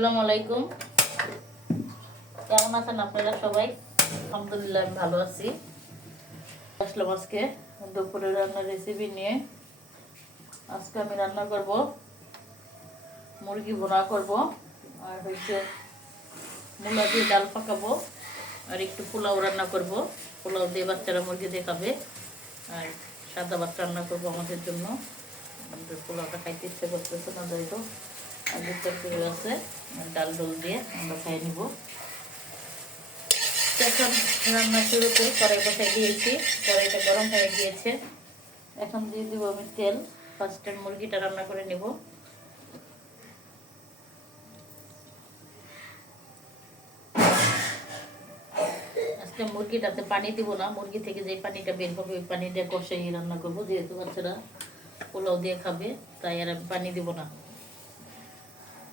আসসালামু আলাইকুম। কেমন আছেন আপনারা সবাই? আলহামদুলিল্লাহ আমি ভালো আছি। আসলাম আজকে দুপুরে রান্নার রেসিপি নিয়ে। আজকে আমি রান্না করব মুরগি ভুনা করব, আর হচ্ছে মূলা দিয়ে ডাল পাকাবো, আর একটু পোলাও রান্না করব। পোলাও দিয়ে বাচ্চারা মুরগি দিয়ে খাবে, আর সাদা ভাত রান্না করবো আমাদের জন্য। আমাদের পোলাওটা খাইতে ইচ্ছে করতেছে না, যাই হোক আলুর তরকারি আছে, ডাল ডোল দিয়ে আমরা খাই নিব। এখন রান্না শুরুতে কড়াই বসাই দিয়েছি, কড়াইটা গরম হয়ে গিয়েছে। এখন দিয়ে দিব আমি তেল। ফার্স্ট টাইম মুরগিটা রান্না করে নেব। আজকে মুরগিটাতে পানি দিব না, মুরগি থেকে যে পানিটা বের হবে ওই পানিটা কষাই রান্না করবো, যেহেতু বাচ্চারা পোলাও দিয়ে খাবে তাই আর আমি পানি দিব না।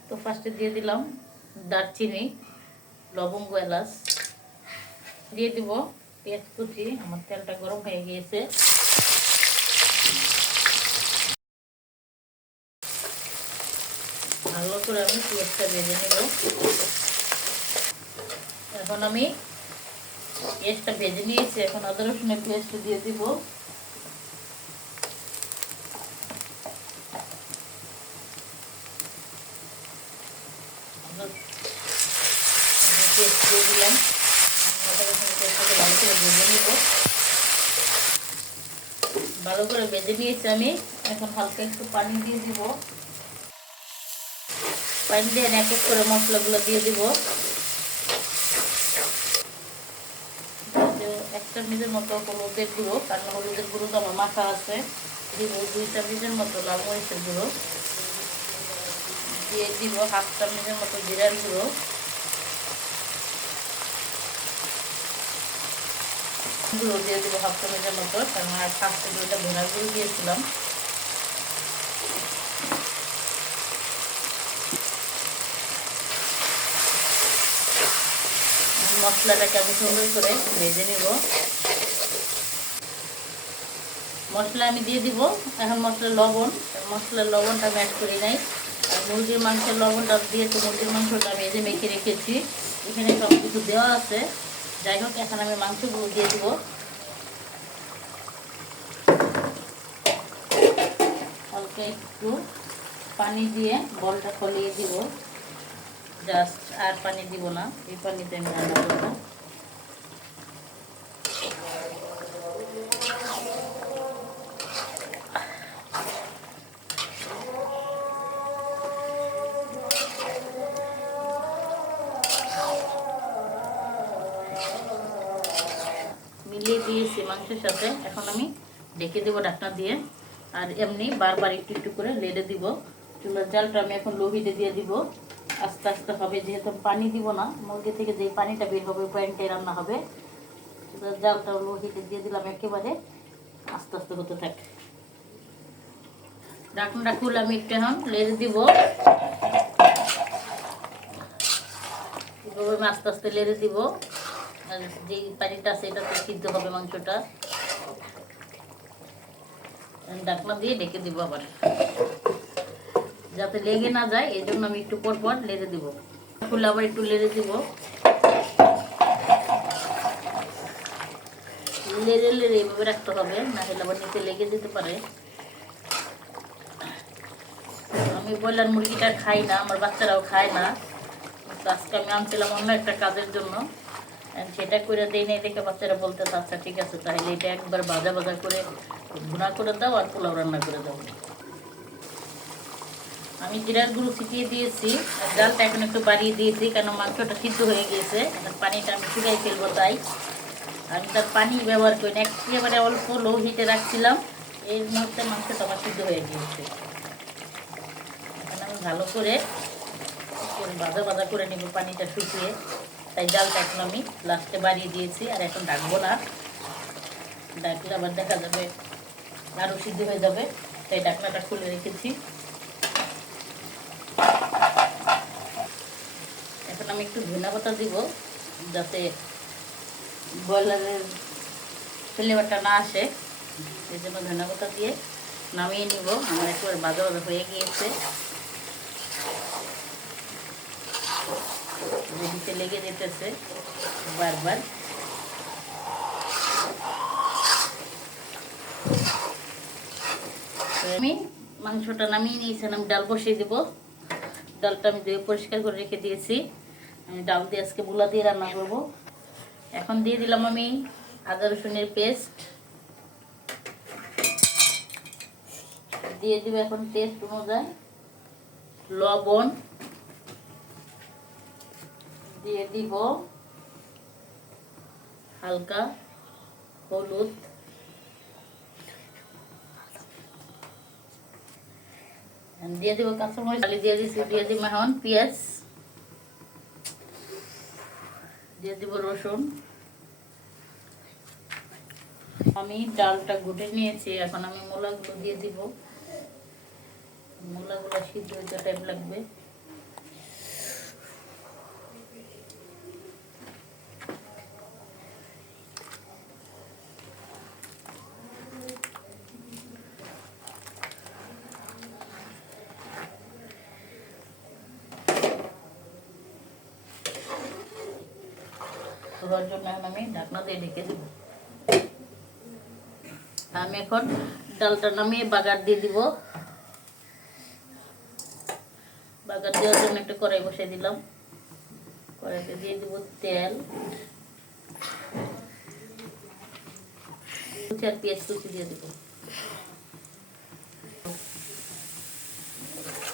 তো ফার্স্টে দিয়ে দিলাম দারচিনি, লবঙ্গ, এলাচ, দিয়ে দিব পেঁয়াজ কুচি। আমার তেলটা গরম হয়ে গিয়েছে। ভালো করে আমি পেঁয়াজটা ভেজে নেব। এখন আমি পেঁয়াজটা ভেজে নিয়েছি, এখন আদা রসুনের পেঁয়াজটা দিয়ে দিব। পেঁয়াজ দিয়ে দিলাম, আদা রসুনের পেঁয়াজটাকে ভালো করে ভেজে নেব। ভালো করে ভেজে নিয়েছি আমি। এখন হালকা একটু পানি দিয়ে দিব। পানি দিয়ে এক এক করে মশলাগুলো দিয়ে দিব। এক চামচের মতো হলুদের গুঁড়ো, কারণ হলুদের গুঁড়ো তো আমার মাখা আছে। দিব 2 চামচের মতো লাল মরিচের গুঁড়ো, দিয়ে দিব হাফ চামচের মতো জিরার গুঁড়ো, গুঁড়ো দিয়ে দিব হাফ চামচের মতো, কারণ আর ফার্স্টে দুইটা ধনার গুঁড়ো দিয়েছিলাম। মশলাটাকে আমি সুন্দর করে ভেজে নিব। মশলা আমি দিয়ে দিব এখন মশলার লবণ। মশলার লবণটা আমি অ্যাড করি নাই, আর মুরগির মাংসের লবণটা দিয়ে তো মুরগির মাংসটা আমি এই যে মেখে রেখেছি, এখানে সব কিছু দেওয়া আছে। যাই হোক এখন আমি মাংসগুলো দিয়ে দিব। হালকা একটু পানি দিয়ে বলটা খলিয়ে দিব, জাস্ট, আর পানি দিব না, এই পানিতে আমি রান্না করবো। মিলিয়ে দিয়েছি মাংসের সাথে। এখন আমি ঢেকে দেবো ঢাকনা দিয়ে, আর এমনি বারবার একটু একটু করে নেড়ে দিব। চুলার জালটা আমি এখন লো হিটে দিয়ে দিব। আস্তে আস্তে হবে, যেহেতু পানি দিব না, মুরগি থেকে যে পানিটা বের হবে ওই পানিটাই রান্না হবে। চুলার জালটা লো হিটে দিয়ে দিলাম একেবারে, আস্তে আস্তে হতে থাকে। ঢাকনাটা খুলে আমি একটু এখন নেড়ে দিব। এভাবে আমি আস্তে আস্তে নেড়ে দিব, আর যে পানিটা আছে এটাতে সিদ্ধ হবে মাংসটা। ঢাকনা দিয়ে ঢেকে দিব আবার, যাতে লেগে না যায়, এই জন্য আমি একটু পর পর লেড়ে দিব। খুলে আবার একটু লেড়ে দিব। লেড়ে লেড়ে এইভাবে রাখতে হবে, না হলে আবার নিচে লেগে যেতে পারে। আমি ব্রয়লার মুরগিটা খাই না, আমার বাচ্চারাও খায় না। আজকে আমি আনছিলাম অন্য একটা কাজের জন্য, সেটা করে দেই নাই দেখে বাচ্চারা বলতে, আচ্ছা ঠিক আছে তাহলে এটা একবার ভাজা ভাজা করে ভুনা করে দাও আর পোলাও রান্না করে দাও। আমি জিরার গুঁড়ো ছিটিয়ে দিয়েছি, আর ডালটা এখন একটু বাড়িয়ে দিয়েছি, কেন মাংসটা সিদ্ধ হয়ে গিয়েছে। এখন পানিটা আমি শুকাই ফেলবো, তাই আমি তার পানি ব্যবহার করি না, একেবারে অল্প লো হিটে রাখছিলাম। এই মুহূর্তে মাংসটা আমার সিদ্ধ হয়ে গিয়েছে। এখন আমি ভালো করে ভাজা ভাজা করে নেব পানিটা শুকিয়ে, তাই ডালটা এখন আমি লাস্টে বাড়িয়ে দিয়েছি। আর এখন ডাকবো না, ডাকলে আবার দেখা যাবে আরও সিদ্ধ হয়ে যাবে, তাই ঢাকনাটা খুলে রেখেছি। এখন আমি একটু ধনেপাতা দিব, যাতে ব্রয়লারের ফ্লেভারটা না আসে, এই জন্য ধনেপাতা দিয়ে নামিয়ে নিব। আমার একেবারে ভাজা ভাজা হয়ে গিয়েছে। রেডিতে লেগে যেতেছে বারবার। আমি মাংসটা নামিয়ে নিয়েছিলাম, ডাল বসিয়ে দেবো। ডালটা আমি ধুয়ে পরিষ্কার করে রেখে দিয়েছি। আমি ডাল দিয়ে আজকে বুলা দিয়ে রান্না করবো। এখন দিয়ে দিলাম আমি আদা রসুনের পেস্ট, দিয়ে দিব এখন টেস্ট অনুযায়ী লবণ, দিয়ে দিব হালকা হলুদ, দিয়ে দিব কাঁচামরিচ, দিয়ে দিচ্ছি, দিয়ে দিব এখন পেঁয়াজ, দিয়ে দিব রসুন। আমি ডালটা ঘুটে নিয়েছি, এখন আমি মূলাগুলো দিয়ে দিব। মূলাগুলো সিদ্ধ হইতে টাইম লাগবে। ধোয়ার জন্য এখন আমি ঢাকনা দিয়ে ঢেকে দেব। আমি এখন ডালটা নামিয়ে বাগার দিয়ে দিব। বাগার দেওয়ার জন্য একটা কড়াই বসিয়ে দিলাম। কড়াইতে দিয়ে দিব তেল, আর পেঁয়াজ কুচি দিয়ে দিব।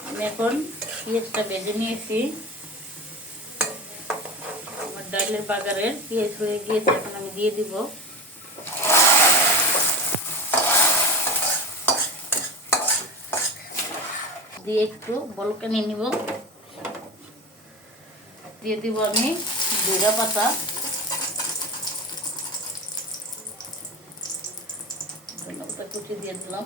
আমি এখন পেঁয়াজটা ভেজে নিয়েছি। আমার ডালের বাগারের পেঁয়াজ হয়ে গিয়েছে, এখন আমি দিয়ে দিব। দিয়ে একটু বলকা নিয়ে নিব। দিয়ে দিব আমি জিরা পাতা, ধনিয়া পাতা কুচি দিয়ে দিলাম।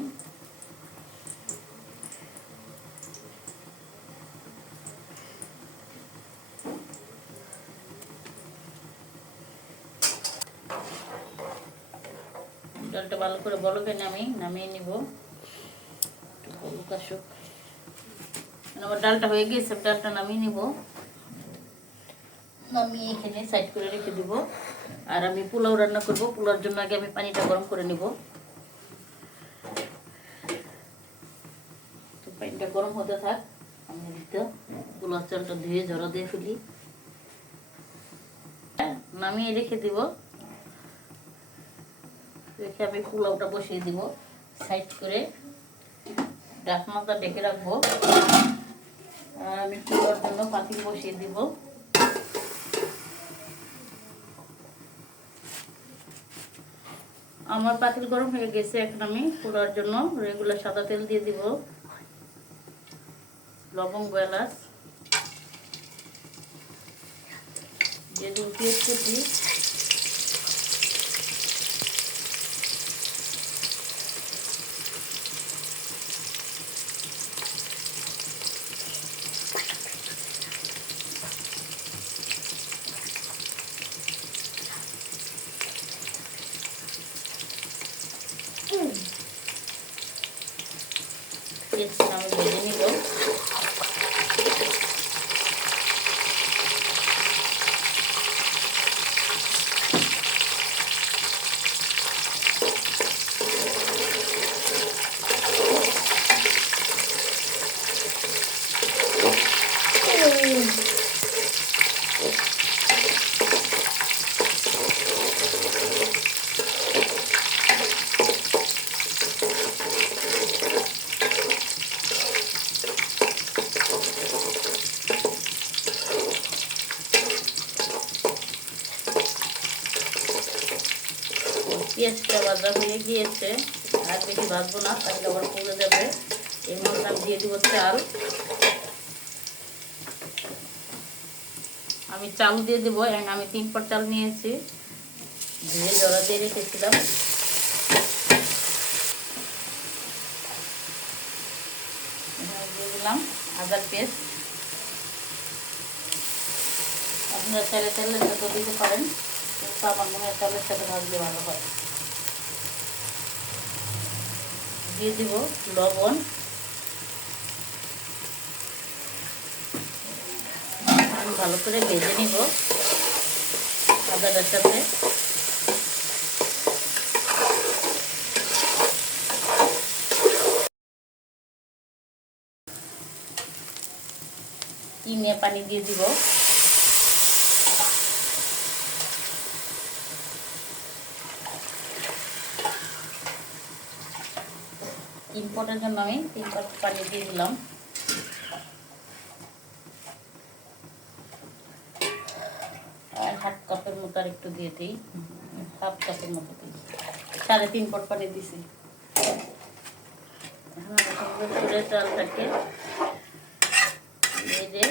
ডালটা ভালো করে বলকে আমি নামিয়ে নিব। আমার ডালটা হয়ে গিয়েছে, ডালটা নামিয়ে নিব। নামিয়ে এখানে সাইড করে রেখে দিব। আর আমি পোলাও রান্না করব। পোলাওর জন্য আগে আমি পানিটা গরম করে নিব। তো পানিটা গরম হতে থাক, আমি পোলাও চালটা ধুয়ে ঝরা দিয়ে ফেলি। নামিয়ে রেখে দিব। রেখে আমি পোলাওটা বসিয়ে দিব সাইড করে, ঢাকনাটা ঢেকে রাখবো। আর আমি পোলাওর জন্য পাতিল বসিয়ে দিব। আমার পাতিল গরম হয়ে গেছে, এখন আমি পোলাওর জন্য রেগুলার সাদা তেল দিয়ে দিব, লবঙ্গ এলাচ দিয়ে দিব, পেঁয়াজ কুচি, পেঁয়াজটা আমি ভেজে নিব। পেঁয়াজটা ভাজা হয়ে গিয়েছে, আর বেশি ভাজবো না, তাহলে আবার পুড়ে যাবে। এর মধ্যে আমি দিয়ে দিব চাল। আমি চাল দিয়ে দেবো। আমি 3 পট চাল নিয়েছি, ধুয়ে জড়া দিয়ে রেখেছিলাম। দিয়ে দিলাম আদার পেস্ট। আপনারা চাইলে তেলের সাথে দিতে পারেন, কিন্তু আমার মনে হয় চালের সাথে ভাজলে ভালো হয়। দিয়ে দিব লবণ, আমি ভালো করে ভেজে নিব আদাটার সাথে। নিয়ে পানি দিয়ে দিব। তিন পটের জন্য আমি 3 পট পানি দিয়ে দিলাম। আর হাফ কাপের মতো আর একটু দিয়ে দিই, হাফ কাপের মতো দিই, 3.5 পট পানি দিছি। করে চালটাকে ভেজে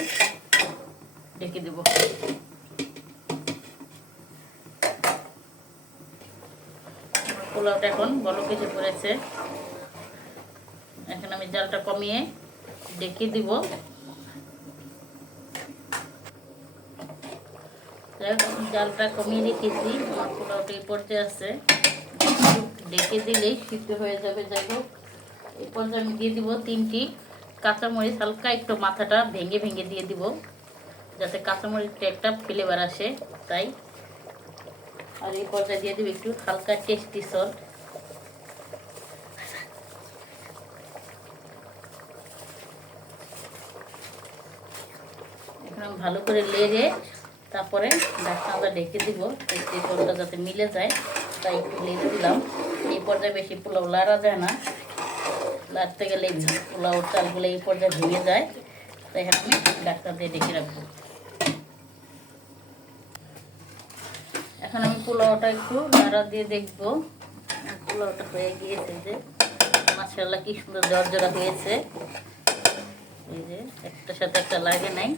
ঢেকে দেব। পোলাওটা এখন বলক এসে পড়েছে। এখন আমি জালটা কমিয়ে ঢেকে দিব। জালটা কমিয়ে রেখেছি, আমার পোলাওটা এই পর্যায়ে আছে, ঢেকে দিলেই সিদ্ধ হয়ে যাবে। যাই হোক, এই পর্যায়ে আমি দিয়ে দিব 3টি কাঁচামরিচ, হালকা একটু মাথাটা ভেঙে ভেঙে দিয়ে দিব, যাতে কাঁচামরিচটা একটা ফ্লেভার আসে তাই। আর এই পর্যায়ে দিয়ে দিব একটু হালকা টেস্টি সল্ট। এখন আমি ভালো করে লেড়ে তারপরে ঢাকনাটা ঢেকে দিব, টেস্টি সল্টটা যাতে মিলে যায় তাই একটু লেড়ে দিলাম। এই পর্যায়ে বেশি পোলাও লাড়া যায় না, লাড়তে গেলে পোলাও চালগুলো এই পর্যায়ে ভেঙে যায়, তাই এখানে আমি ঢাকনা দিয়ে ঢেকে রাখবো। এখন আমি পোলাওটা একটু নাড়া দিয়ে দেখবো, পোলাওটা হয়ে গিয়েছে, যে মাশাআল্লাহ কি সুন্দর জর্জরা হয়েছে। এই যে একটার সাথে একটা লাগে নাই।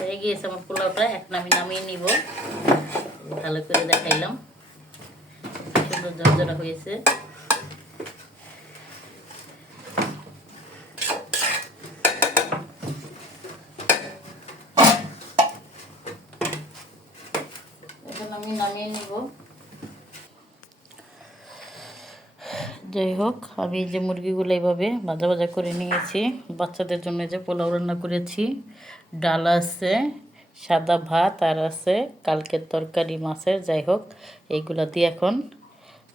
হয়ে গিয়েছে আমার পোলাওটা, এখন আমি নামিয়ে নিব। ভালো করে দেখাইলাম সুন্দর জর্জরা হয়েছে। এখন আমি নামিয়ে নিব। যাই হোক, আমি যে মুরগিগুলো এইভাবে ভাজা ভাজা করে নিয়েছি, বাচ্চাদের জন্য যে পোলাও রান্না করেছি, ডাল আছে, সাদা ভাত, আর আছে কালকের তরকারি মাছের। যাই হোক, এইগুলা দিয়ে এখন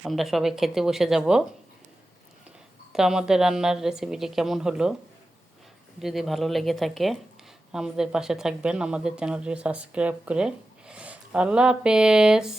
আমরা সবাই খেতে বসে যাব। তো আমাদের রান্নার রেসিপিটি কেমন হলো, যদি ভালো লেগে থাকে আমাদের পাশে থাকবেন, আমাদের চ্যানেলটি সাবস্ক্রাইব করে। আল্লাহ হাফেজ।